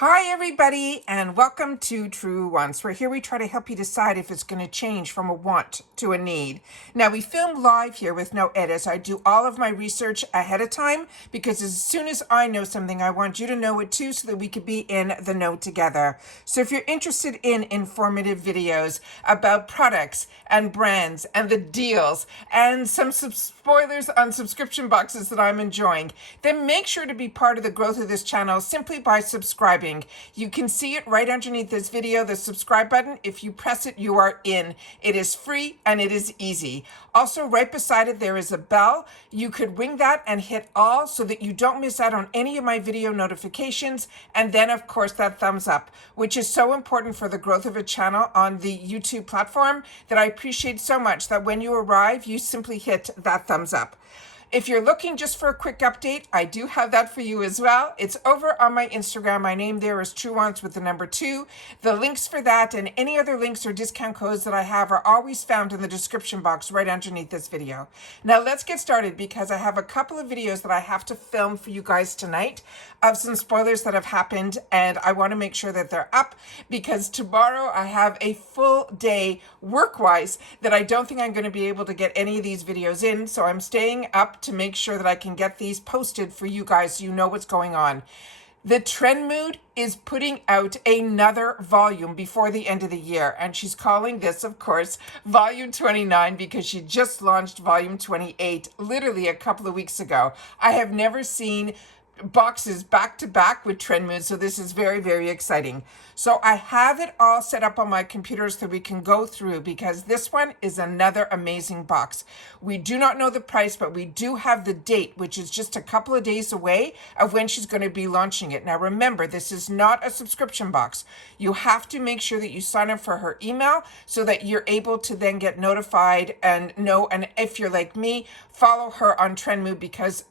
Hi, everybody, and welcome to Truewants, where here we try to help you decide if it's going to change from a want to a need. Now, we film live here with no edits. I do all of my research ahead of time because as soon as I know something, I want you to know it too so that we could be in the know together. So if you're interested in informative videos about products and brands and the deals and some spoilers on subscription boxes that I'm enjoying, then make sure to be part of the growth of this channel simply by subscribing. You can see it right underneath this video, the subscribe button. If you press it, you are in. It is free and it is easy. Also, right beside it, there is a bell. You could ring that and hit all so that you don't miss out on any of my video notifications. And then, of course, that thumbs up, which is so important for the growth of a channel on the YouTube platform that I appreciate so much that when you arrive, you simply hit that thumbs up. If you're looking just for a quick update, I do have that for you as well. It's over on my Instagram. My name there is Truewants with the number 2. The links for that and any other links or discount codes that I have are always found in the description box right underneath this video. Now let's get started because I have a couple of videos that I have to film for you guys tonight of some spoilers that have happened, and I want to make sure that they're up because tomorrow I have a full day work-wise that I don't think I'm going to be able to get any of these videos in, so I'm staying up to make sure that I can get these posted for you guys so you know what's going on. The Trendmood is putting out another volume before the end of the year, and she's calling this, of course, Volume 29 because she just launched Volume 28 literally a couple of weeks ago. I have never seen boxes back to back with Trendmood, so this is very, very exciting. So I have it all set up on my computer so we can go through because this one is another amazing box. We do not know the price, but we do have the date, which is just a couple of days away of when she's going to be launching it. Now remember, this is not a subscription box. You have to make sure that you sign up for her email so that you're able to then get notified and know, and if you're like me, follow her on Trendmood because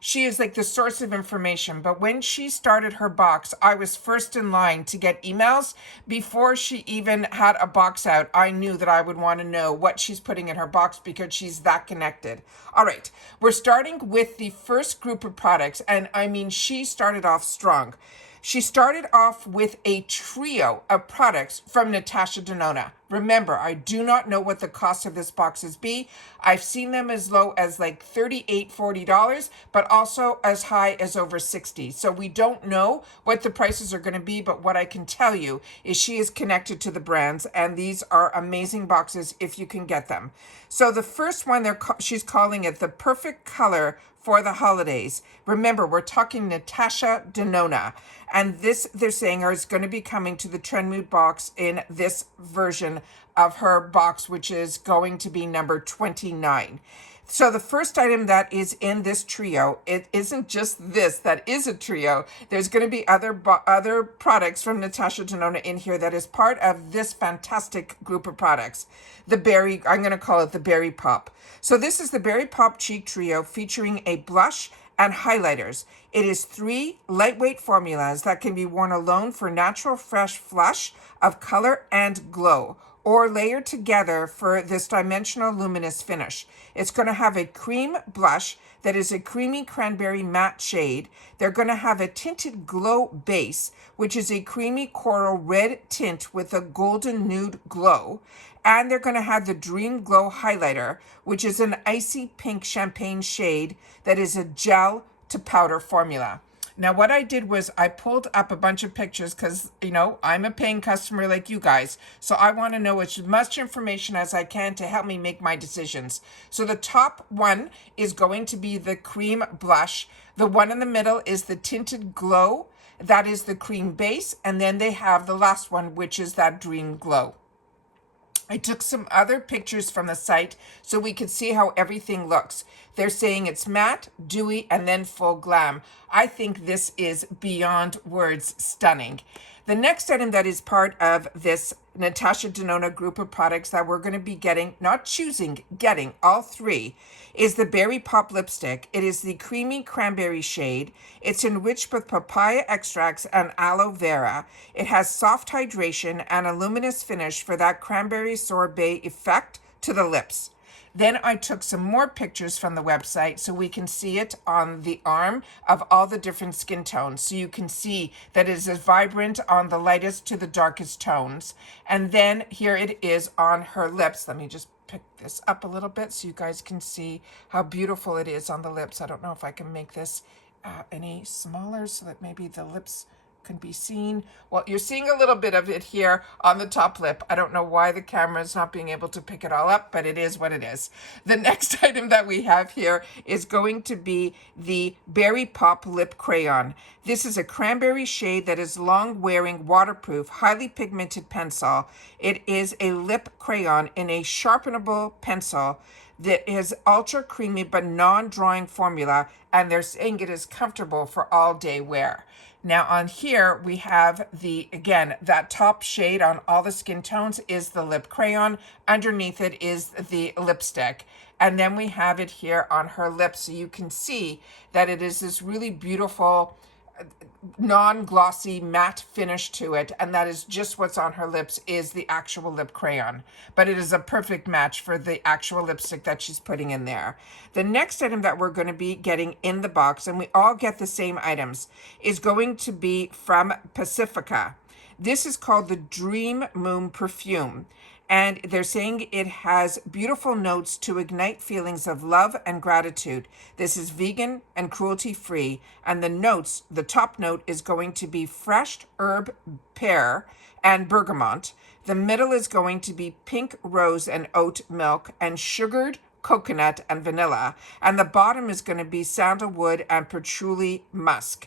she is like the source of information. But when she started her box, I was first in line to get emails. Before she even had a box out, I knew that I would want to know what she's putting in her box because she's that connected. All right, we're starting with the first group of products. And I mean, she started off strong. She started off with a trio of products from Natasha Denona. Remember, I do not know what the cost of this boxes be. I've seen them as low as like $38, $40, but also as high as over $60. So we don't know what the prices are going to be, but what I can tell you is she is connected to the brands, and these are amazing boxes if you can get them. So the first one, she's calling it the perfect color for the holidays. Remember, we're talking Natasha Denona, and this, they're saying, is going to be coming to the Trendmood box in this version of her box, which is going to be number 29. So the first item that is in this trio, it isn't just this that is a trio. There's going to be other products from Natasha Denona in here that is part of this fantastic group of products. I'm going to call it the Berry Pop. So this is the Berry Pop Cheek Trio featuring a blush and highlighters. It is 3 lightweight formulas that can be worn alone for natural fresh flush of color and glow, or layered together for this dimensional luminous finish. It's going to have a cream blush that is a creamy cranberry matte shade. They're going to have a tinted glow base, which is a creamy coral red tint with a golden nude glow. And they're going to have the Dream Glow highlighter, which is an icy pink champagne shade that is a gel to powder formula. Now, what I did was I pulled up a bunch of pictures because, you know, I'm a paying customer like you guys. So I want to know as much information as I can to help me make my decisions. So the top one is going to be the cream blush. The one in the middle is the tinted glow. That is the cream base. And then they have the last one, which is that Dream Glow. I took some other pictures from the site so we could see how everything looks. They're saying it's matte, dewy, and then full glam. I think this is beyond words stunning. The next item that is part of this Natasha Denona group of products that we're going to be getting, not choosing, getting all 3, is the Berry Pop lipstick. It is the creamy cranberry shade. It's enriched with papaya extracts and aloe vera. It has soft hydration and a luminous finish for that cranberry sorbet effect to the lips. Then I took some more pictures from the website so we can see it on the arm of all the different skin tones. So you can see that it is as vibrant on the lightest to the darkest tones. And then here it is on her lips. Let me just pick this up a little bit so you guys can see how beautiful it is on the lips. I don't know if I can make this any smaller so that maybe the lips can be seen. Well, you're seeing a little bit of it here on the top lip. I don't know why the camera is not being able to pick it all up, but it is what it is. The next item that we have here is going to be the Berry Pop Lip Crayon. This is a cranberry shade that is long-wearing, waterproof, highly pigmented pencil. It is a lip crayon in a sharpenable pencil that is ultra creamy but non-drying formula, and they're saying it is comfortable for all day wear. Now on here we have again, that top shade on all the skin tones is the lip crayon. Underneath it is the lipstick. And then we have it here on her lips, so you can see that it is this really beautiful non-glossy matte finish to it, and that is just what's on her lips is the actual lip crayon, but it is a perfect match for the actual lipstick that she's putting in there. The next item that we're going to be getting in the box, and we all get the same items, is going to be from Pacifica. This is called the Dream Moon Perfume. And they're saying it has beautiful notes to ignite feelings of love and gratitude. This is vegan and cruelty-free. And the top note is going to be fresh herb pear and bergamot. The middle is going to be pink rose and oat milk and sugared coconut and vanilla. And the bottom is going to be sandalwood and patchouli musk.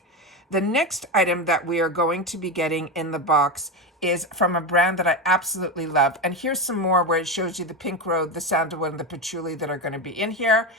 The next item that we are going to be getting in the box is from a brand that I absolutely love. And here's some more where it shows you the pink rose, the sandalwood, and the patchouli that are going to be in here.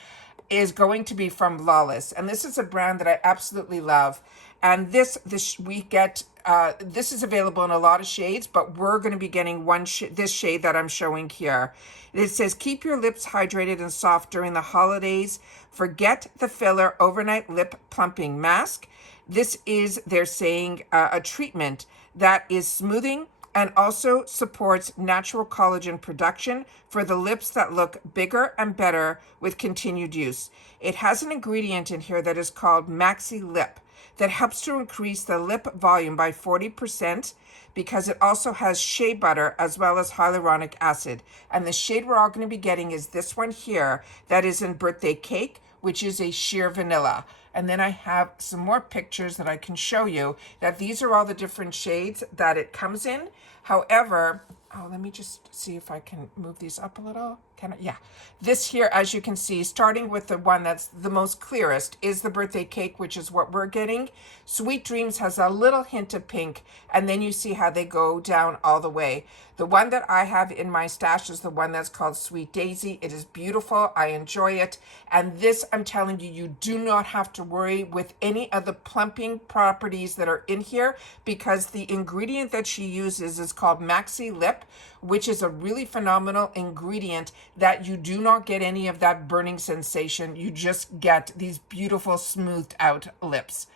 Is going to be from Lawless. And this is a brand that I absolutely love. And this is available in a lot of shades, but we're going to be getting this shade that I'm showing here. It says, keep your lips hydrated and soft during the holidays. Forget the filler overnight lip plumping mask. This is, they're saying, a treatment that is smoothing and also supports natural collagen production for the lips that look bigger and better with continued use. It has an ingredient in here that is called Maxi Lip that helps to increase the lip volume by 40% because it also has shea butter as well as hyaluronic acid. And the shade we're all going to be getting is this one here that is in Birthday Cake, which is a sheer vanilla. And then I have some more pictures that I can show you that these are all the different shades that it comes in. However, let me just see if I can move these up a little. Can I? Yeah. This here, as you can see, starting with the one that's the most clearest is the Birthday Cake, which is what we're getting. Sweet Dreams has a little hint of pink, and then you see how they go down all the way. The one that I have in my stash is the one that's called Sweet Daisy. It is beautiful. I enjoy it. And this, I'm telling you, you do not have to worry with any of the plumping properties that are in here because the ingredient that she uses is called Maxi Lip, which is a really phenomenal ingredient that you do not get any of that burning sensation. You just get these beautiful smoothed out lips.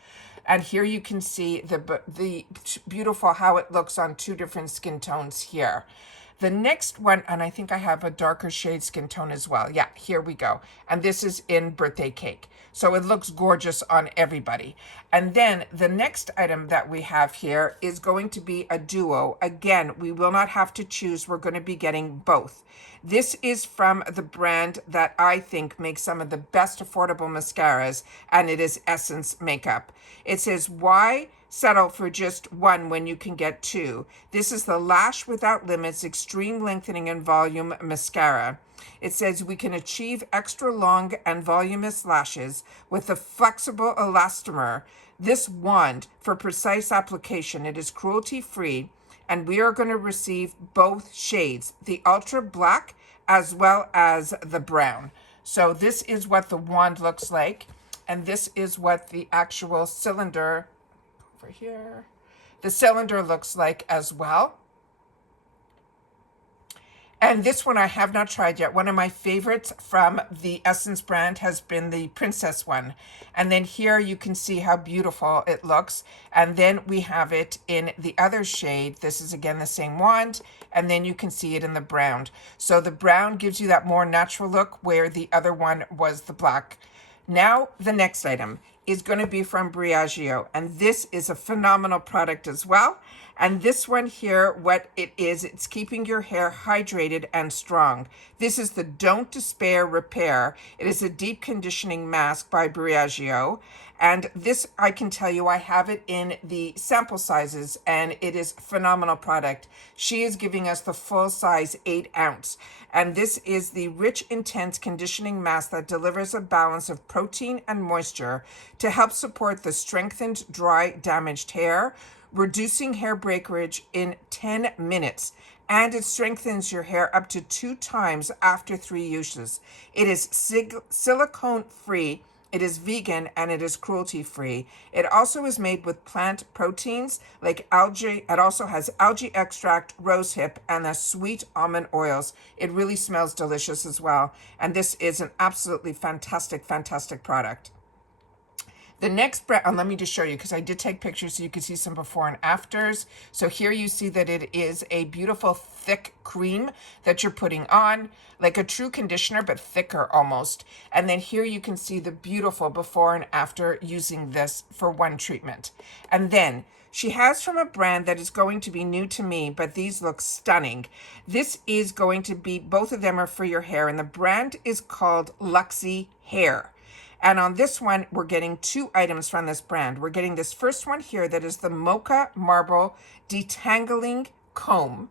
And here you can see the beautiful how it looks on two different skin tones here. The next one, and I think I have a darker shade skin tone as well. Yeah, here we go. And this is in Birthday Cake. So it looks gorgeous on everybody. And then the next item that we have here is going to be a duo. Again, we will not have to choose. We're going to be getting both. This is from the brand that I think makes some of the best affordable mascaras, and it is Essence Makeup. It says, why settle for just one when you can get two? This is the Lash Without Limits Extreme Lengthening and Volume Mascara. It says we can achieve extra long and voluminous lashes with a flexible elastomer. This wand for precise application. It is cruelty-free, and we are going to receive both shades, the ultra black as well as the brown. So this is what the wand looks like, and this is what the actual cylinder over here, the cylinder looks like as well. And this one I have not tried yet. One of my favorites from the Essence brand has been the Princess one. And then here you can see how beautiful it looks. And then we have it in the other shade. This is again the same wand. And then you can see it in the brown. So the brown gives you that more natural look where the other one was the black. Now, the next item is going to be from Briogeo, and this is a phenomenal product as well. And this one here, what it is, it's keeping your hair hydrated and strong. This is the Don't Despair Repair. It is a deep conditioning mask by Briogeo. And this, I can tell you, I have it in the sample sizes, and it is a phenomenal product. She is giving us the full size 8 ounce. And this is the rich, intense conditioning mask that delivers a balance of protein and moisture to help support the strengthened, dry, damaged hair, reducing hair breakage in 10 minutes. And it strengthens your hair up to 2 times after 3 uses. It is silicone free. It is vegan and it is cruelty free. It also is made with plant proteins like algae. It also has algae extract, rosehip, and the sweet almond oils. It really smells delicious as well. And this is an absolutely fantastic, fantastic product. The next brand, let me just show you because I did take pictures so you can see some before and afters. So here you see that it is a beautiful thick cream that you're putting on, like a true conditioner, but thicker almost. And then here you can see the beautiful before and after using this for one treatment. And then she has from a brand that is going to be new to me, but these look stunning. This is going to be, both of them are for your hair, and the brand is called Luxy Hair. And on this one, we're getting 2 items from this brand. We're getting this first one here that is the Mocha Marble Detangling Comb.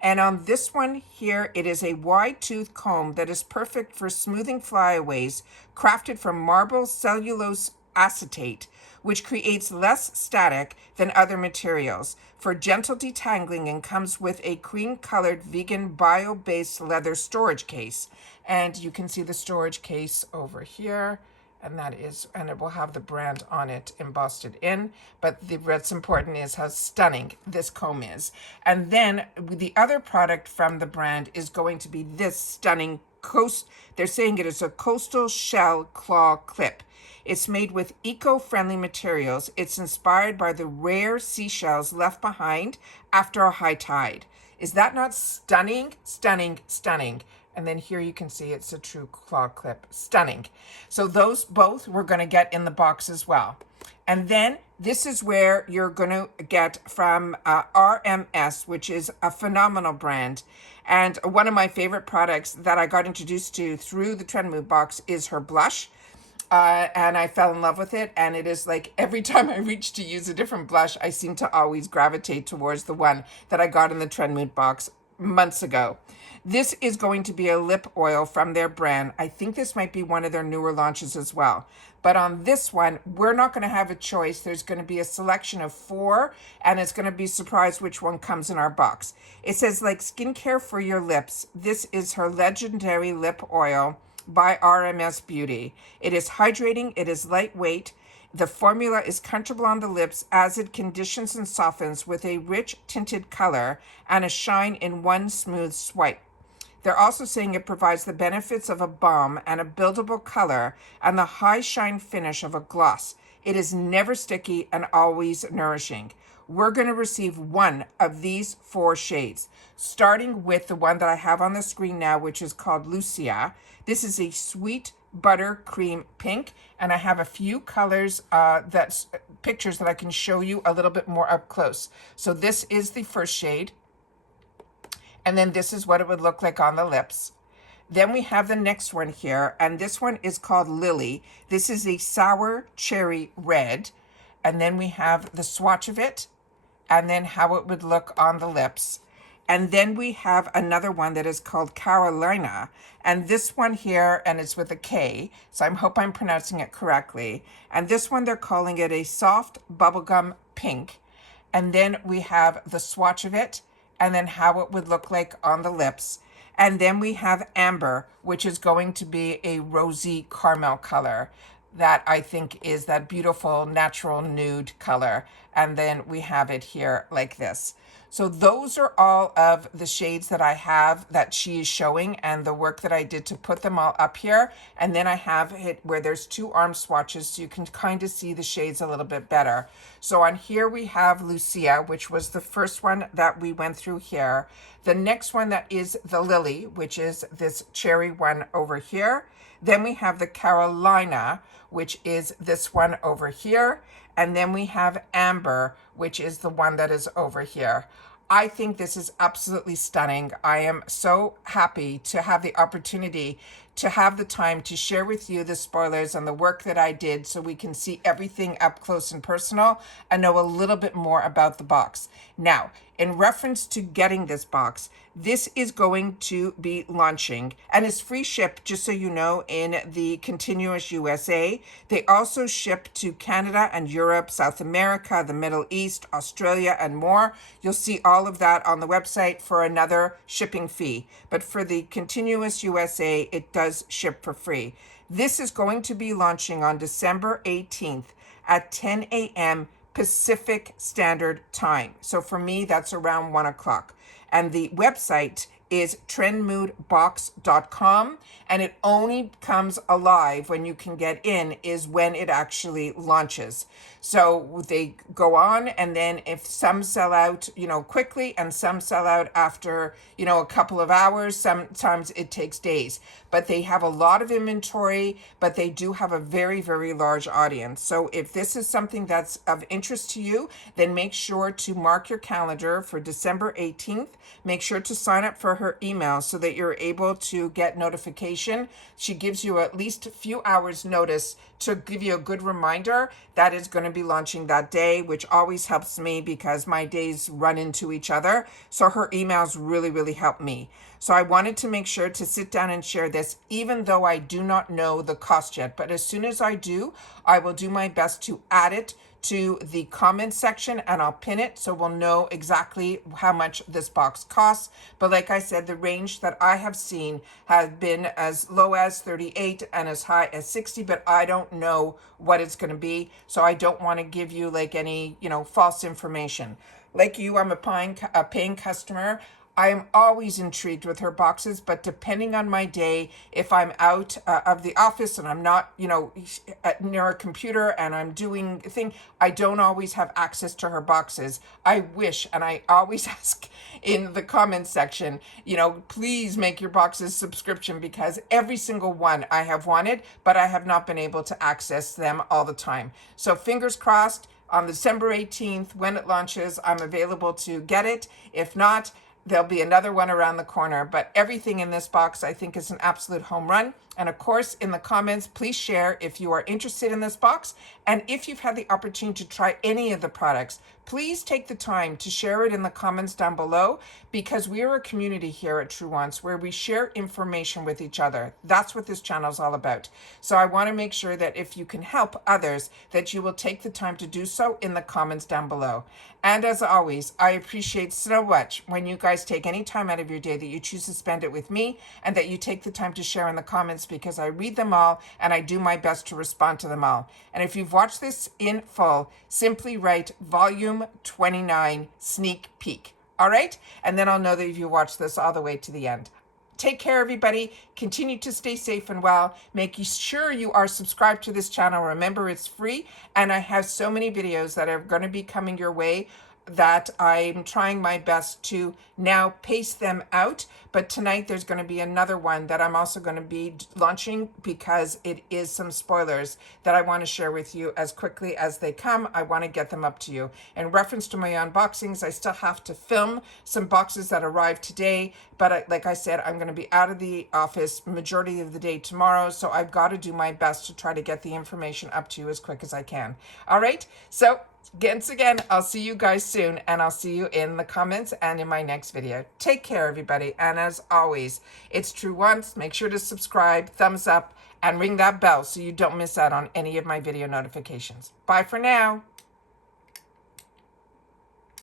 And on this one here, it is a wide tooth comb that is perfect for smoothing flyaways, crafted from marble cellulose acetate, which creates less static than other materials for gentle detangling, and comes with a cream-colored vegan bio-based leather storage case. And you can see the storage case over here. And that is, and it will have the brand on it embossed in. But what's important is how stunning this comb is. And then the other product from the brand is going to be this stunning they're saying it is a coastal shell claw clip. It's made with eco-friendly materials. It's inspired by the rare seashells left behind after a high tide. Is that not stunning? Stunning, stunning. And then here you can see it's a true claw clip. Stunning. So those both we're going to get in the box as well. And then this is where you're going to get from RMS, which is a phenomenal brand. And one of my favorite products that I got introduced to through the Trendmood box is her blush. And I fell in love with it. And it is like every time I reach to use a different blush, I seem to always gravitate towards the one that I got in the Trendmood box months ago. This is going to be a lip oil from their brand. I think this might be one of their newer launches as well. But on this one, we're not going to have a choice. There's going to be a selection of 4, and it's going to be surprised which one comes in our box. It says, like skincare for your lips. This is her legendary lip oil by RMS Beauty. It is hydrating. It is lightweight. The formula is comfortable on the lips as it conditions and softens with a rich tinted color and a shine in one smooth swipe. They're also saying it provides the benefits of a balm and a buildable color and the high shine finish of a gloss. It is never sticky and always nourishing. We're going to receive one of these 4 shades, starting with the one that I have on the screen now, which is called Lucia. This is a sweet buttercream pink, and I have a few colors that's pictures that I can show you a little bit more up close. So this is the first shade. And then this is what it would look like on the lips. Then we have the next one here, and this one is called Lily. This is a sour cherry red. And then we have the swatch of it, and then how it would look on the lips. And then we have another one that is called Carolina. And this one here, and it's with a K, so I hope I'm pronouncing it correctly. And this one, they're calling it a soft bubblegum pink. And then we have the swatch of it, and then how it would look like on the lips. And then we have Amber, which is going to be a rosy caramel color. that I think is that beautiful natural nude color. And then we have it here like this. So those are all of the shades that I have that she is showing and the work that I did to put them all up here. And then I have it where there's two arm swatches so you can kind of see the shades a little bit better. So on here we have Lucia, which was the first one that we went through here. The next one that is the Lily, which is this cherry one over here. Then we have the Carolina, which is this one over here. And then we have Amber, which is the one that is over here. I think this is absolutely stunning. I am so happy to have the opportunity to have the time to share with you the spoilers and the work that I did so we can see everything up close and personal and know a little bit more about the box. Now, in reference to getting this box, this is going to be launching and is free ship, just so you know, in the continuous USA. They also ship to Canada and Europe, South America, the Middle East, Australia, and more. You'll see all of that on the website for another shipping fee. But for the continuous USA, it does ship for free. This is going to be launching on December 18th at 10 a.m. Pacific Standard Time. So for me, that's around 1 o'clock. And the website is trendmoodbox.com, and it only comes alive when you can get in is when it actually launches. So they go on, and then if some sell out, quickly, and some sell out after, a couple of hours, sometimes it takes days. But they have a lot of inventory, but they do have a very, very large audience. So if this is something that's of interest to you, then make sure to mark your calendar for December 18th. Make sure to sign up for her email so that you're able to get notification. She gives you at least a few hours notice to give you a good reminder that is going to be launching that day, which always helps me because my days run into each other. So her emails really, really help me. So I wanted to make sure to sit down and share this, even though I do not know the cost yet. But as soon as I do, I will do my best to add it to the comments section and I'll pin it so we'll know exactly how much this box costs. But like I said, the range that I have seen has been as low as 38 and as high as 60, but I don't know what it's going to be. So I don't want to give you like any, false information. Like you, I'm a paying customer. I am always intrigued with her boxes, but depending on my day, if I'm out of the office and I'm not, near a computer and I'm doing a thing, I don't always have access to her boxes. I wish, and I always ask in the comments section, please make your boxes subscription because every single one I have wanted, but I have not been able to access them all the time. So fingers crossed, on December 18th, when it launches, I'm available to get it. If not, there'll be another one around the corner, but everything in this box I think is an absolute home run. And of course, in the comments, please share if you are interested in this box. And if you've had the opportunity to try any of the products, please take the time to share it in the comments down below, because we are a community here at Truewants where we share information with each other. That's what this channel is all about. So I want to make sure that if you can help others, that you will take the time to do so in the comments down below. And as always, I appreciate so much when you guys take any time out of your day that you choose to spend it with me and that you take the time to share in the comments, because I read them all and I do my best to respond to them all. And if you've watched this in full, simply write volume 29 sneak peek. All right? And then I'll know that you watched this all the way to the end. Take care, everybody. Continue to stay safe and well. Make sure you are subscribed to this channel. Remember, it's free. And I have so many videos that are going to be coming your way that I'm trying my best to now pace them out. But tonight there's going to be another one that I'm also going to be launching because it is some spoilers that I want to share with you as quickly as they come. I want to get them up to you. In reference to my unboxings, I still have to film some boxes that arrived today. But like I said, I'm going to be out of the office majority of the day tomorrow. So I've got to do my best to try to get the information up to you as quick as I can. All right. So once again, I'll see you guys soon, and I'll see you in the comments and in my next video. Take care, everybody. And as always, it's Truewants. Make sure to subscribe, thumbs up, and ring that bell so you don't miss out on any of my video notifications. Bye for now.